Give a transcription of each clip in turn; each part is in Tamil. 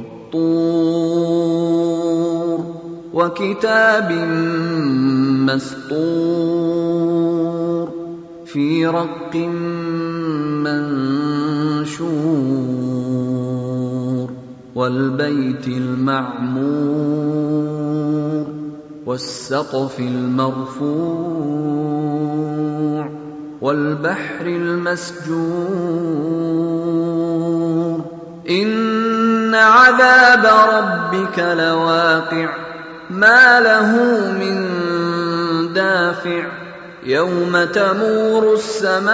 والطور وكتاب مسطور في رق منشور والبيت المعمور والسقف المرفوع والبحر المسجور ان عذاب ربك لواقع ما له من دافع يوم تمور السماء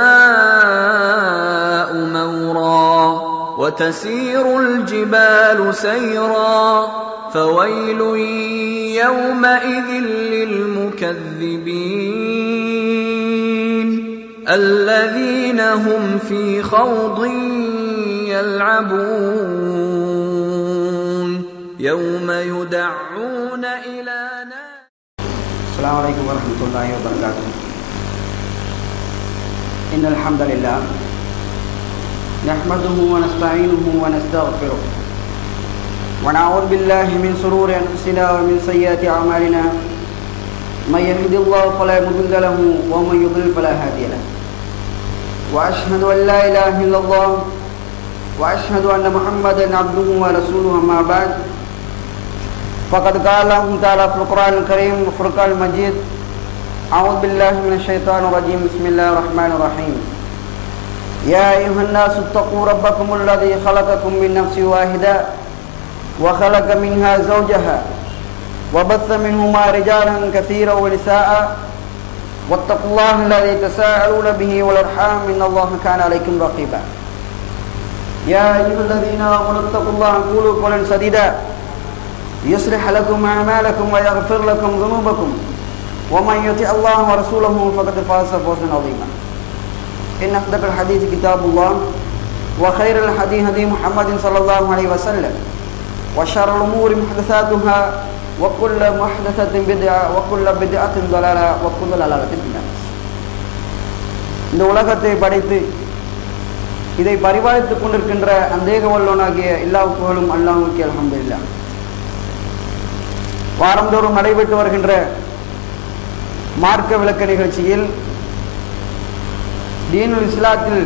مورا وتسير الجبال سيرا فويل يومئذ للمكذبين الذين هم في خوض يلعبون يوم يدعون إلى نار. السلام عليكم ورحمة الله وبركاته. إن الحمد لله نحمده ونستعينه ونستغفره ونعوذ بالله من شرور أنفسنا ومن سيئات أعمالنا. من يهد الله فلا مضل له ومن يضلل فلا هادي له. وأشهد أن لا إله إلا الله وأشهد أن محمدا عبده ورسوله أما بعد. فقد قال الله تعالى في القرآن الكريم وفرقان المجيد أعوذ بالله من الشيطان الرجيم بسم الله الرحمن الرحيم. يا أيها الناس اتقوا ربكم الذي خلقكم من نفس واحدة وخلق منها زوجها وبث منهما رجالا كثيرا ونساء. واتقوا الله الذي تساءلون به والأرحام إن الله كان عليكم رقيبا. يا أيها الذين آمنوا اتقوا الله قولوا قولا سديدا. يصلح لكم أعمالكم ويغفر لكم ذنوبكم ومن يطع الله ورسوله فقد فاز فوزا عظيما إن أصدق الحديث كتاب الله وخير الحديث هدي محمد صلى الله عليه وسلم وشر الأمور محدثاتها وكل محدثة بدعة وكل بدعة ضلالة وكل ضلالة في النار இந்த உலகத்தை படைத்து இதை பரிபாலித்துக் கொண்டிருக்கின்ற அந்தேக வல்லோனாகிய எல்லா புகழும் அல்லாஹுக்கு அலமதுல்லா வாரந்தோறும் நடைபெற்று வருகின்ற மார்க்க விளக்க நிகழ்ச்சியில் தீனுல் இஸ்லாத்தில்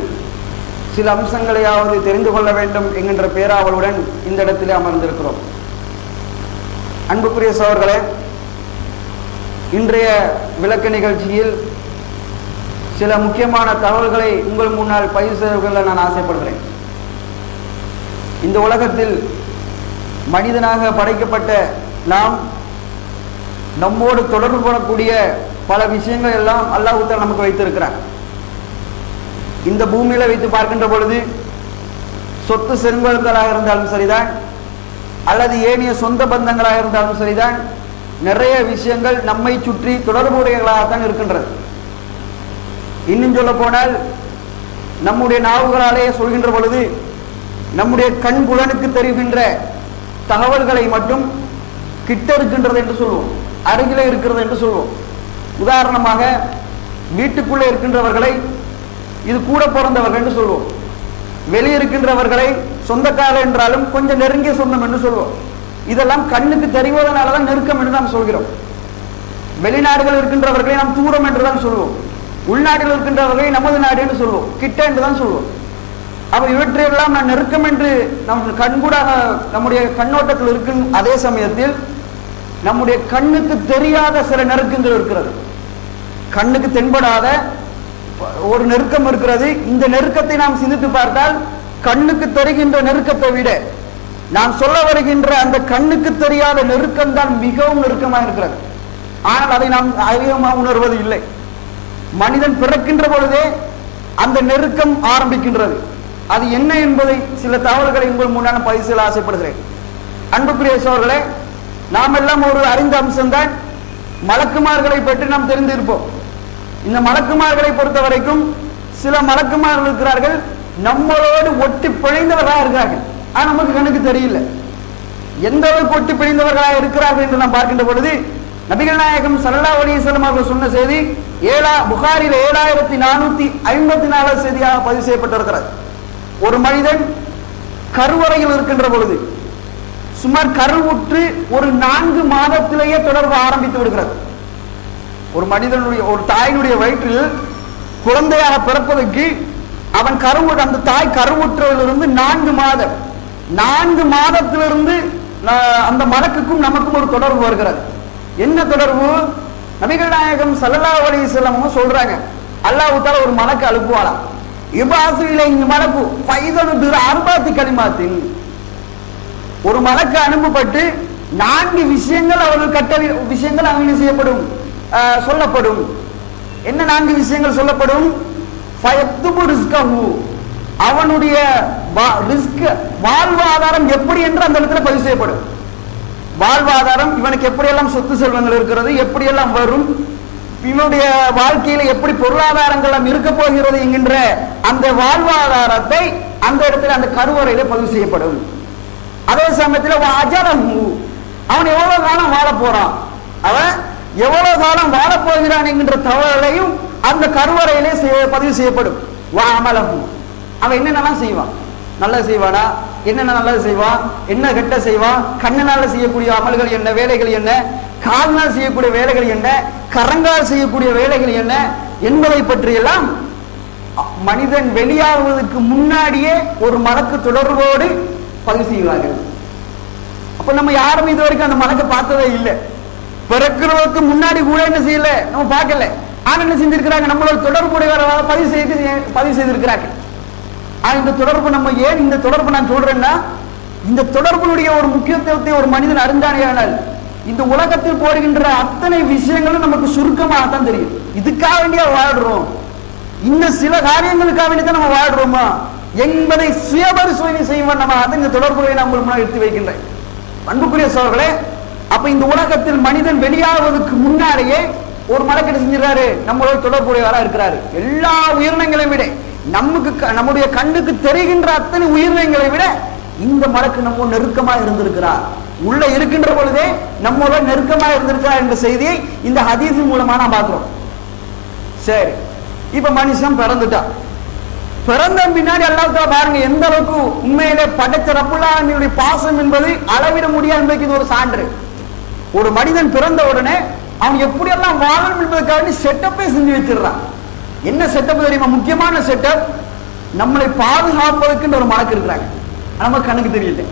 சில அம்சங்களையாவது தெரிந்து கொள்ள வேண்டும் என்கின்ற பேராவலுடன் இந்த இடத்திலே அமர்ந்திருக்கிறோம். அன்புக்குரிய சோர்களே இன்றைய விளக்க நிகழ்ச்சியில் சில முக்கியமான தகவல்களை உங்கள் முன்னால் பதிவு செய்வதில் நான் ஆசைப்படுகிறேன். இந்த உலகத்தில் மனிதனாக படைக்கப்பட்ட நாம் நம்மோடு தொடர்பு கொள்ளக்கூடிய பல விஷயங்கள் எல்லாம் அல்லாஹுத்தால் நமக்கு வைத்திருக்கிறார் இந்த பூமியில வைத்து பார்க்கின்ற பொழுது சொத்து செல்வங்களாக இருந்தாலும் சரிதான் அல்லது ஏனைய சொந்த பந்தங்களாக இருந்தாலும் சரிதான் நிறைய விஷயங்கள் நம்மை சுற்றி தொடர்புடையவர்களாகத்தான் இருக்கின்றது. இன்னும் சொல்ல போனால் நம்முடைய நாவுகளாலே சொல்கின்ற பொழுது நம்முடைய கண் புலனுக்கு தெரிகின்ற தகவல்களை மட்டும் கிட்ட இருக்கின்றது என்று சொல்வோம். அருகிலே இருக்கிறது என்று சொல்வோம். உதாரணமாக வீட்டுக்குள்ளே இருக்கின்றவர்களை இது கூட பிறந்தவர்கள் என்று சொல்வோம். வெளியே இருக்கின்றவர்களை சொந்தக்காரர் என்றாலும் கொஞ்சம் நெருங்கிய சொந்தம் என்று சொல்வோம். இதெல்லாம் கண்ணுக்கு தெரிவதனாலதான் நெருக்கம் என்று நாம் சொல்கிறோம். வெளிநாடுகள் இருக்கின்றவர்களை நாம் தூரம் என்றுதான் சொல்வோம். உள்நாட்டில் இருக்கின்றவர்களை நமது நாடு என்று சொல்வோம். கிட்ட என்றுதான் சொல்வோம். அப்ப இவற்றையெல்லாம் நான் நெருக்கம் என்று நம் கண்கூடாக நம்முடைய கண்ணோட்டத்தில் இருக்கும் அதே சமயத்தில் நம்முடைய கண்ணுக்கு தெரியாத சில நெருக்கங்கள் இருக்கிறது. கண்ணுக்கு தென்படாத ஒரு நெருக்கம் இருக்கிறது. இந்த நெருக்கத்தை நாம் சிந்தித்து பார்த்தால் கண்ணுக்கு தெரிகின்ற நெருக்கத்தை விட நாம் சொல்ல வருகின்ற அந்த கண்ணுக்கு தெரியாத நெருக்கம் தான் மிகவும் நெருக்கமாக இருக்கிறது. ஆனால் அதை நாம் அதிகமாக உணர்வது இல்லை. மனிதன் பிறக்கின்ற பொழுதே அந்த நெருக்கம் ஆரம்பிக்கின்றது. அது என்ன என்பதை சில தகவல்களை உங்கள் முன்னான பதிவு செய்ய ஆசைப்படுகிறேன். அன்புக்குரிய சோழர்களே நாம் எல்லாம் ஒரு அறிந்த அம்சம்தான் மலக்குமார்களை பற்றி நாம் தெரிந்திருப்போம். இந்த மலக்குமார்களை பொறுத்த வரைக்கும் சில மலக்குமார்கள் இருக்கிறார்கள். நம்மளோடு ஒட்டி பிழைந்தவர்களாக இருக்கிறார்கள். ஆனா நமக்கு கணக்கு தெரியல. எந்த அளவுக்கு ஒட்டி பிழைந்தவர்களாக இருக்கிறார்கள் என்று நாம் பார்க்கின்ற பொழுது நபிகள் நாயகம் சல்லா அலிசல்லம் அவர்கள் சொன்ன செய்தி ஏழா புகாரில் ஏழாயிரத்தி நானூத்தி ஐம்பத்தி நாலாவது செய்தியாக பதிவு செய்யப்பட்டிருக்கிறது. ஒரு மனிதன் கருவறையில் இருக்கின்ற பொழுது சுமார் கருவுற்று ஒரு நான்கு மாதத்திலேயே தொடர்பு ஆரம்பித்து விடுகிறது. ஒரு மனிதனுடைய ஒரு தாயினுடைய வயிற்றில் குழந்தையாக பிறப்பதற்கு அவன் கருவு அந்த தாய் கருவுற்றதிலிருந்து நான்கு மாதம் நான்கு மாதத்திலிருந்து அந்த மலக்குக்கும் நமக்கும் ஒரு தொடர்பு வருகிறது. என்ன தொடர்பு? நபிகள் நாயகம் ஸல்லல்லாஹு அலி செல்லமும் சொல்றாங்க அல்லாஹ் தஆலா ஒரு மலக்கு அனுப்புவாளாம் இபாசு இலைஹி மலக்கு பைதனு பிற அர்பாத்தி ஒரு மலக்கு அனுப்பப்பட்டு நான்கு விஷயங்கள் அவர்கள் கட்டளை விஷயங்கள் அவங்க செய்யப்படும்? சொல்லப்படும். என்ன நான்கு விஷயங்கள் சொல்லப்படும்? அவனுடைய ரிஸ்க் வாழ்வாதாரம் எப்படி என்று அந்த இடத்துல பதிவு செய்யப்படும். வாழ்வாதாரம் இவனுக்கு எப்படியெல்லாம் சொத்து செல்வங்கள் இருக்கிறது எப்படியெல்லாம் வரும் இவனுடைய வாழ்க்கையில எப்படி பொருளாதாரங்கள் இருக்க போகிறது என்கின்ற அந்த வாழ்வாதாரத்தை அந்த இடத்துல அந்த கருவறையில பதிவு செய்யப்படும். அதே சமயத்துல அஜரஹு அவன் எவ்வளவு காலம் வாழ போறான்? அவன் எவ்வளவு காலம் வாழ போகிறான் என்கின்ற தவறையும் அந்த கருவறையிலே பதிவு செய்யப்படும். வா அமலஹு. அவன் என்னென்னலாம் செய்வான்? நல்லது செய்வானா? என்னென்ன நல்லது செய்வான்? என்ன கெட்ட செய்வான்? கண்ணனால செய்யக்கூடிய அமல்கள் என்ன? வேலைகள் என்ன? கால்னால் செய்யக்கூடிய வேலைகள் என்ன? கரங்கால் செய்யக்கூடிய வேலைகள் என்ன? என்பதை பற்றியெல்லாம் மனிதன் வெளியாகுவதற்கு முன்னாடியே ஒரு மலக்கு தொடர்போடு பதிவு செய்வார்கள். அப்ப நம்ம யாரும் இது வரைக்கும் அந்த மலக்கை பார்த்ததே இல்லை. பிறக்கிறவருக்கு முன்னாடி கூட என்ன செய்யல? நம்ம பார்க்கல. ஆனா என்ன செஞ்சிருக்கிறாங்க? நம்மளோட தொடர்புடையவராக பதிவு செய்து பதிவு செய்திருக்கிறாங்க ஆனா இந்த தொடர்பு நம்ம ஏன் இந்த தொடர்பு நான் சொல்றேன்னா இந்த தொடர்புடைய ஒரு முக்கியத்துவத்தை ஒரு மனிதன் அறிந்தானேயானால் இந்த உலகத்தில் போடுகின்ற அத்தனை விஷயங்களும் நமக்கு சுருக்கமாக தான் தெரியும். இதுக்காக வேண்டிய வாழ்றோம்? இந்த சில காரியங்களுக்காக வேண்டி தான் நம்ம வாழ்றோமா? என்பதை சுயபரிசோதனை செய்வோம் நம்ம அதை இந்த தொடர்புகளை நான் உங்கள் எடுத்து வைக்கின்றேன். அன்புக்குரிய சோழர்களே அப்ப இந்த உலகத்தில் மனிதன் வெளியாவதற்கு முன்னாலேயே ஒரு மலக்கெட்டு செஞ்சிடறாரு. நம்மளோட தொடர்புடையவரா இருக்கிறாரு. எல்லா உயிரினங்களையும் விட நமக்கு க- நம்முடைய கண்ணுக்கு தெரிகின்ற அத்தனை உயிரினங்களை விட இந்த மலக்கு நம்ம நெருக்கமா இருந்திருக்கிறார். உள்ள இருக்கின்ற பொழுதே நம்மளோட நெருக்கமா இருந்திருக்கிறார் என்ற செய்தியை இந்த ஹதீஸின் மூலமா நான் பார்க்கிறோம். சரி இப்ப மனுஷன் பிறந்துட்டான். பிறந்த பின்னாடி அல்லாஹ் பாருங்க எந்த அளவுக்கு உண்மையிலே படைச்ச ரப்புல்லாமியுடைய பாசம் என்பது அளவிட முடியாது என்பதற்கு இது ஒரு சான்று. ஒரு மனிதன் பிறந்த உடனே அவன் எப்படியெல்லாம் வாழணும் என்பதற்காக செட்டப்பே செஞ்சு வச்சிடுறான். என்ன செட்டப் தெரியுமா? முக்கியமான செட்டப் நம்மளை பாதுகாப்பதற்குன்ற ஒரு மலக்கு இருக்கிறாங்க. நமக்கு கணக்கு தெரியல.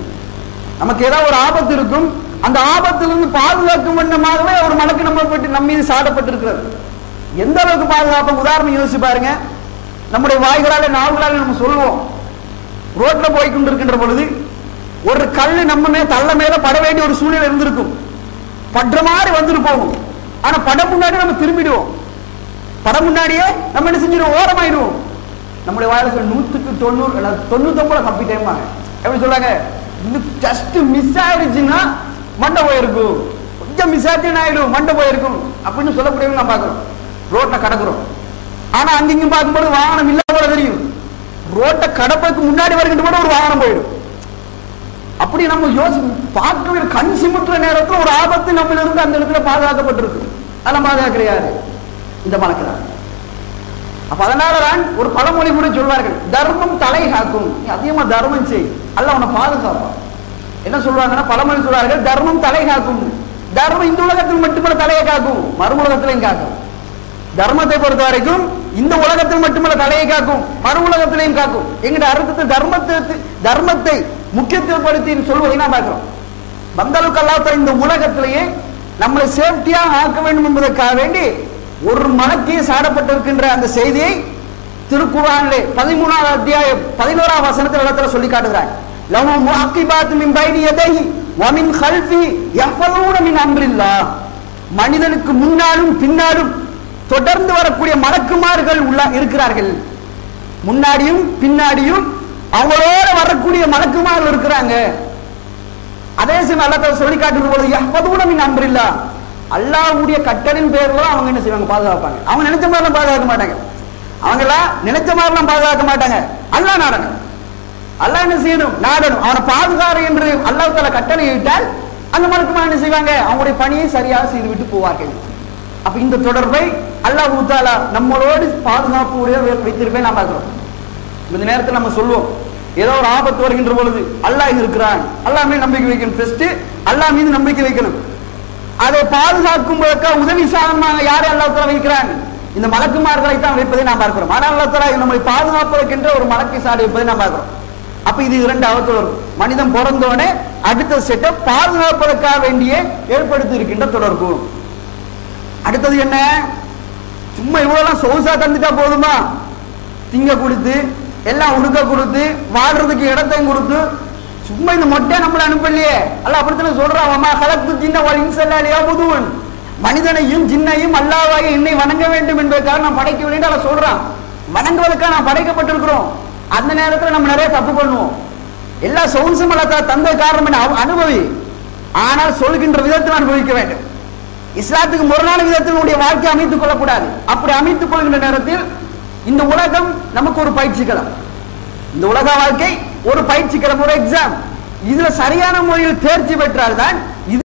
நமக்கு ஏதாவது ஒரு ஆபத்து இருக்கும் அந்த ஆபத்திலிருந்து பாதுகாக்கும் வண்ணமாகவே ஒரு மலக்கு நம்ம பற்றி நம்ம மீது சாடப்பட்டிருக்கிறது. எந்த அளவுக்கு பாதுகாப்பு உதாரணம் யோசிச்சு பாருங்க. நம்முடைய வாய்களால் நாவுகளால் நம்ம சொல்லுவோம். ரோட்ல போய் கொண்டிருக்கின்ற பொழுது ஒரு கல் நம்ம மேல தள்ள மேல பட வேண்டிய ஒரு சூழ்நிலை இருந்திருக்கும். படுற மாதிரி வந்துட்டு போகும். ஆனா படம் முன்னாடி நம்ம திரும்பிடுவோம். படம் முன்னாடியே நம்ம என்ன செஞ்சிடும் ஓரமாயிடுவோம். நம்முடைய வாயில சொல்ல நூத்துக்கு தொண்ணூறு அல்ல தொண்ணூத்தொன்பது கம்ப்ளீட் டைமாங்க எப்படி சொல்றாங்க? இன்னும் ஜஸ்ட் மிஸ் ஆயிடுச்சுன்னா மண்டை போயிருக்கும். கொஞ்சம் மிஸ் ஆச்சுன்னு ஆயிடும்? மண்டை போயிருக்கும். அப்படின்னு சொல்லக்கூடியவங்க நான் பாக்குறோம் ரோட்ல கடக்குறோம். ஆனா அங்கிங்கும் பார்க்கும்போது வாகனம் இல்ல போல தெரியும். ரோட்டை கடப்பதுக்கு முன்னாடி வருகின்ற கூட ஒரு வாகனம் போயிடும். அப்படி நம்ம யோசி பார்க்கவே கண் சிமுற்ற நேரத்தில் ஒரு ஆபத்து நம்மள இருந்து அந்த இடத்துல பாதுகாக்கப்பட்டிருக்கு. அதெல்லாம் பாதுகாக்கிற யாரு? இந்த மலக்கிறார் அப்ப அதனாலதான் ஒரு பழமொழி கூட சொல்வார்கள் தர்மம் தலை காக்கும் அதிகமா தர்மம் செய். அல்ல உன்னை பாதுகாப்பான். என்ன சொல்றாங்கன்னா பழமொழி சொல்வார்கள் தர்மம் தலை காக்கும் தர்மம் இந்த உலகத்தில் மட்டுமே தலையை காக்கும். மறு உலகத்திலையும் காக்கும். தர்மத்தை பொறுத்த வரைக்கும் இந்த உலகத்தில் மட்டுமல்ல தலையை காக்கும் மறு உலகத்திலையும் காக்கும். எங்கிட்ட அர்த்தத்தை தர்மத்தை தர்மத்தை முக்கியத்துவப்படுத்தி சொல்வதை நான் பார்க்கிறோம். அந்த அல்லாத இந்த உலகத்திலேயே நம்மளை சேஃப்டியாக ஆக்க வேண்டும் என்பதற்காக வேண்டி ஒரு மனக்கே சாடப்பட்டிருக்கின்ற அந்த செய்தியை திருக்குறானிலே பதிமூணாவது அத்தியாயம் பதினோராம் வசனத்தில் இடத்துல சொல்லி காட்டுகிறாங்க லஹு முஅக்கிபாத்து மின் பைனி யதைஹி வ மின் கல்ஃபி யஹ்ஃபலூன மின் மனிதனுக்கு முன்னாலும் பின்னாலும் தொடர்ந்து வரக்கூடிய மலக்குமார்கள் உள்ள இருக்கிறார்கள். முன்னாடியும் பின்னாடியும் அவங்களோட வரக்கூடிய மலக்குமார்கள் இருக்கிறாங்க. அதே சமயம் அல்லாஹ் சொல்லி காட்டுற போது யஹ்ஃபலூன மின் அம்ரில்லாஹ் அல்லாஹ்வுடைய கட்டளின் பேர்ல அவங்க என்ன செய்வாங்க? பாதுகாப்பாங்க. அவங்க நினைச்ச மாதிரிலாம் பாதுகாக்க மாட்டாங்க. அவங்களா நினைச்ச மாதிரிலாம் பாதுகாக்க மாட்டாங்க. அல்லாஹ் நாடணும். அல்லாஹ் என்ன செய்யணும்? நாடணும். அவனை பாதுகாறு என்று அல்லாஹ் தலை கட்டளை இட்டால் அந்த மலக்குமார் என்ன செய்வாங்க? அவங்களுடைய பணியை சரியாக செய்து விட்டு போவார்கள். அப்ப இந்த தொடர்பை அல்லாஹ் ஊத்தாலா நம்மளோடு பாதுகாப்பு உடைய வைத்திருப்பேன் நாம் பார்க்கிறோம். இந்த நேரத்தில் நம்ம சொல்லுவோம் ஏதோ ஒரு ஆபத்து வருகின்ற பொழுது அல்லாஹ் இருக்கிறான். அல்லாஹ் மீது நம்பிக்கை வைக்கணும். ஃபர்ஸ்ட் அல்லாஹ் மீது நம்பிக்கை வைக்கணும். அதை பாதுகாக்கும்போதுக்கா உதவி சாதனமாக யாரை அல்லாஹ் வைக்கிறாங்க இந்த மலக்குமார்களை தான் வைப்பதை நாம் பார்க்கிறோம். ஆனால் அல்லாஹ் தலா நம்மை பாதுகாப்பதற்கென்ற ஒரு மலக்கை சாடு வைப்பதை நாம் பார்க்கிறோம். அப்ப இது இரண்டு அவத்தொடர் மனிதன் பிறந்தோடனே அடுத்த செட்டை பாதுகாப்பதற்காக வேண்டிய ஏற்படுத்தி இருக்கின்ற தொடர்பு. அடுத்தது என்ன? சும்மா இவ்வளோலாம் சொகுசா தந்துட்டா போதுமா? திங்க கொடுத்து எல்லாம் உடுக்க கொடுத்து வாழ்றதுக்கு இடத்தையும் கொடுத்து சும்மா இந்த மொட்டையை நம்மள அனுப்பலையே. அல்ல அப்படித்தான சொல்றான் அம்மா கலத்து சின்ன ஒரு இன்சல்லாலியா புதுவன். மனிதனையும் ஜின்னையும் அல்லாவாக என்னை வணங்க வேண்டும் என்பதற்காக நான் படைக்க வேண்டும் அதை சொல்றான். வணங்குவதற்காக நான் படைக்கப்பட்டிருக்கிறோம். அந்த நேரத்தில் நம்ம நிறைய தப்பு பண்ணுவோம். எல்லா சொகுசும் அல்ல தந்த காரணம் என்ன? அனுபவி. ஆனால் சொல்கின்ற விதத்தில் அனுபவிக்க வேண்டும். இஸ்லாத்துக்கு முரணான விதத்தில் உடைய வாழ்க்கை அமைத்துக் கொள்ளக்கூடாது. அப்படி அமைத்துக் கொள்கின்ற நேரத்தில் இந்த உலகம் நமக்கு ஒரு பயிற்சிக்களம் இந்த உலக வாழ்க்கை ஒரு பயிற்சிக்களம் ஒரு எக்ஸாம் இதுல சரியான முறையில் தேர்ச்சி பெற்றால்தான்